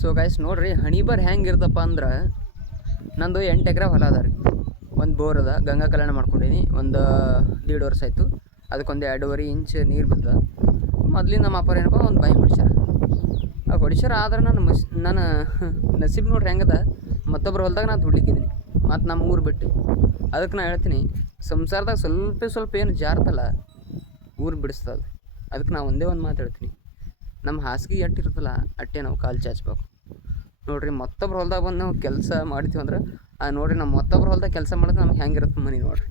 So guys ನೋಡ್ರಿ ಹಣಿಬರ್ ಹೆಂಗೆ ಇರ್ತಪ್ಪ ಅಂದ್ರೆ ನಂದು 8 ಎಕರೆ ಹೊಲ ಅದ ರೀ. ಒಂದು ಬೋರ್ ಅದ, ಗಂಗಾ ಕಲ್ಯಾಣ ಮಾಡ್ಕೊಂಡೀನಿ. ಒಂದು 1.5 ವರ್ಷ ಆಯಿತು. ಅದಕ್ಕೊಂದು 2.5 ಇಂಚ್ ನೀರು ಬಂದ. ಮೊದ್ಲಿನ ನಮ್ಮ ಅಪ್ಪ ಏನಪ್ಪ ಒಂದು ಬಾಯಿ ಹೊಡಿಸ್ಯಾರ. ಆ ಹೊಡಿಸ್ಯಾರ ಆದ್ರೆ ನನ್ನ ನಸೀಬ್ ನೋಡ್ರಿ ಹೆಂಗದ, ಮತ್ತೊಬ್ಬರು ಹೊಲ್ದಾಗ ನಾನು ದುಡ್ಲಿಕ್ಕಿದ್ದೀನಿ. ಮತ್ತು ನಮ್ಮ ಊರು ಬಿಟ್ಟು ಅದಕ್ಕೆ ನಾನು ಹೇಳ್ತೀನಿ, ಸಂಸಾರದಾಗ ಸ್ವಲ್ಪ ಏನು ಜಾರ್ತಲ್ಲ ಊರು ಬಿಡಿಸ್ತದ. ಅದಕ್ಕೆ ನಾವು ಒಂದೇ ಒಂದು ಮಾತು ಹೇಳ್ತೀನಿ, ನಮ್ಮ ಹಾಸಿಗೆ ಎಟ್ಟಿರ್ತಲ್ಲ ಅಟ್ಟೆ ನಾವು ಕಾಲು ಚಾಚಬೇಕು ನೋಡಿರಿ. ಮತ್ತೊಬ್ರು ಹೊಲ್ದಾಗ ಬಂದು ನಾವು ಕೆಲಸ ಮಾಡ್ತೀವಿ ಅಂದ್ರೆ ನೋಡಿರಿ, ನಮ್ಮ ಮತ್ತೊಬ್ರು ಹೊಲ್ದಾಗ ಕೆಲಸ ಮಾಡಿದ್ರೆ ನಮ್ಗೆ ಹೆಂಗಿರುತ್ತೆ ಮನೆ ನೋಡಿರಿ.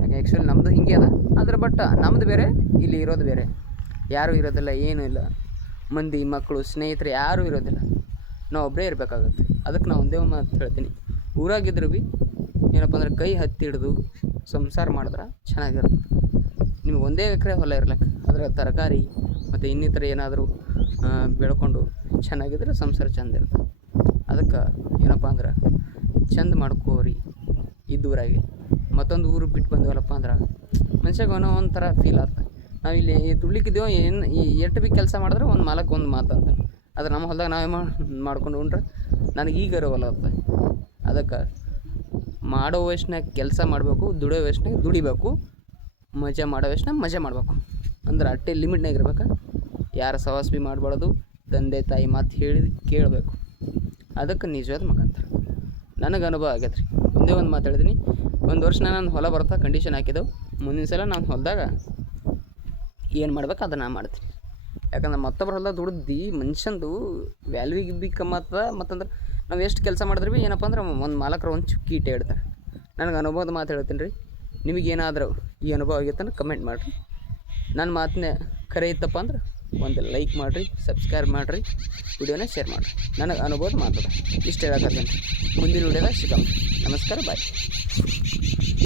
ಯಾಕೆ ಆ್ಯಕ್ಚುಲಿ ನಮ್ಮದು ಹಿಂಗೆ ಅದ. ಆದರೆ ಬಟ್ ನಮ್ಮದು ಬೇರೆ, ಇಲ್ಲಿ ಇರೋದು ಬೇರೆ. ಯಾರೂ ಇರೋದಿಲ್ಲ, ಏನೂ ಇಲ್ಲ. ಮಂದಿ ಮಕ್ಕಳು ಸ್ನೇಹಿತರು ಯಾರೂ ಇರೋದಿಲ್ಲ, ನಾವು ಒಬ್ಬರೇ ಇರಬೇಕಾಗುತ್ತೆ. ಅದಕ್ಕೆ ನಾವು ಒಂದೇ ಒಂದು ಮಾತು ಹೇಳ್ತೀನಿ, ಊರಾಗಿದ್ರು ಭೀ ಏನಪ್ಪ ಅಂದ್ರೆ ಕೈ ಹತ್ತಿ ಹಿಡಿದು ಸಂಸಾರ ಮಾಡಿದ್ರೆ ಚೆನ್ನಾಗಿರುತ್ತೆ. ನಿಮ್ಗೆ 1 ಎಕರೆ ಹೊಲ ಇರ್ಲಕ್ಕೆ ಅದರ ತರಕಾರಿ ಮತ್ತು ಇನ್ನಿತರ ಏನಾದರೂ ಬೆಳ್ಕೊಂಡು ಚೆನ್ನಾಗಿದ್ರೆ ಸಂಸಾರ ಚೆಂದ ಇರುತ್ತೆ. ಅದಕ್ಕೆ ಏನಪ್ಪ ಅಂದ್ರೆ ಚೆಂದ ಮಾಡ್ಕೋರಿ. ಇದ್ದೂರಾಗೆ ಮತ್ತೊಂದು ಊರು ಬಿಟ್ಟು ಬಂದೇವಲ್ಲಪ್ಪ ಅಂದ್ರೆ ಮನುಷ್ಯಾಗ ಒಂಥರ ಫೀಲ್ ಆಗ್ತದೆ. ನಾವು ಇಲ್ಲಿ ದುಡ್ಲಿಕ್ಕಿದ್ದೇವೆ, ಏನು ಎಷ್ಟು ಭೀ ಕೆಲಸ ಮಾಡಿದ್ರೆ ಒಂದು ಮಾಲಕ್ಕೆ ಒಂದು ಮಾತು ಅಂತ. ಆದರೆ ನಮ್ಮ ಹೊಲದಾಗ ನಾವೇ ಮಾಡ್ಕೊಂಡು ಉಂಡ್ರೆ ನನಗೆ ಈಗ ಹೊಲ ಆಗ್ತದೆ. ಅದಕ್ಕೆ ಮಾಡೋ ವಯಸ್ಸಿನಾಗ ಕೆಲಸ ಮಾಡಬೇಕು, ದುಡಿಯೋ ವಯಸ್ಸಿನಾಗ ದುಡಿಬೇಕು, ಮಜಾ ಮಾಡೋ ವಯಸ್ಸಿನಾಗ ಮಜಾ ಮಾಡಬೇಕು. ಅಂದ್ರೆ ಅಟ್ಟೆ ಲಿಮಿಟ್ನಾಗ ಇರ್ಬೇಕು. ಯಾರು ಸವಾಸ ಭೀ ಮಾಡಬಾರ್ದು. ತಂದೆ ತಾಯಿ ಮಾತು ಹೇಳಿದ ಕೇಳಬೇಕು. ಅದಕ್ಕೆ ನಿಜವಾದ ಮಗ ಅಂತಾರೆ. ನನಗೆ ಅನುಭವ ಆಗೈತೆ ರೀ. ಒಂದೇ ಒಂದು ಮಾತು ಹೇಳಿದ್ದೀನಿ, 1 ವರ್ಷ ನಾನು ಹೊಲ ಬರ್ತಾ ಕಂಡೀಷನ್ ಹಾಕಿದ್ದೆವು. ಮುಂದಿನ ಸಲ ನಾನು ಹೊಲದಾಗ ಏನು ಮಾಡ್ಬೇಕು ಅದನ್ನು ನಾನು ಮಾಡ್ತೀನಿ. ಯಾಕಂದ್ರೆ ಮತ್ತೊಬ್ಬರ ಹೊಲದಾಗ ದುಡ್ದು ಮನುಷ್ಯಂದು ವ್ಯಾಲ್ಯೂಗೆ ಭೀ ಕಮ್ಮಿ ಆಗ್ತದೆ. ಮತ್ತಂದ್ರೆ ನಾವು ಎಷ್ಟು ಕೆಲಸ ಮಾಡಿದ್ರೆ ಭೀ ಏನಪ್ಪ ಅಂದ್ರೆ ಒಂದು ಮಾಲಕರು ಒಂದು ಚುಕ್ಕಿ ಇಟ್ಟೇ ಇಡ್ತಾರೆ. ನನಗೆ ಅನುಭವದ ಮಾತು ಹೇಳ್ತೀನಿ ರೀ. ನಿಮಗೇನಾದರೂ ಈ ಅನುಭವ ಆಗೈತಂದ್ರೆ ಕಮೆಂಟ್ ಮಾಡಿರಿ. ನನ್ನ ಮಾತನ್ನೇ ಖರೆ ಇತ್ತಪ್ಪ ಅಂದ್ರೆ ಒಂದು ಲೈಕ್ ಮಾಡಿರಿ, ಸಬ್ಸ್ಕ್ರೈಬ್ ಮಾಡಿರಿ, ವಿಡಿಯೋನ ಶೇರ್ ಮಾಡಿರಿ. ನನಗೆ ಅನುಭವದ ಮಾತದ ಇಷ್ಟು ಹೇಳಕತ್ತೀನಿ. ಮುಂದಿನ ವಿಡಿಯೋದಾಗ ಸಿಗಮ್ಮ. ನಮಸ್ಕಾರ, ಬಾಯ್.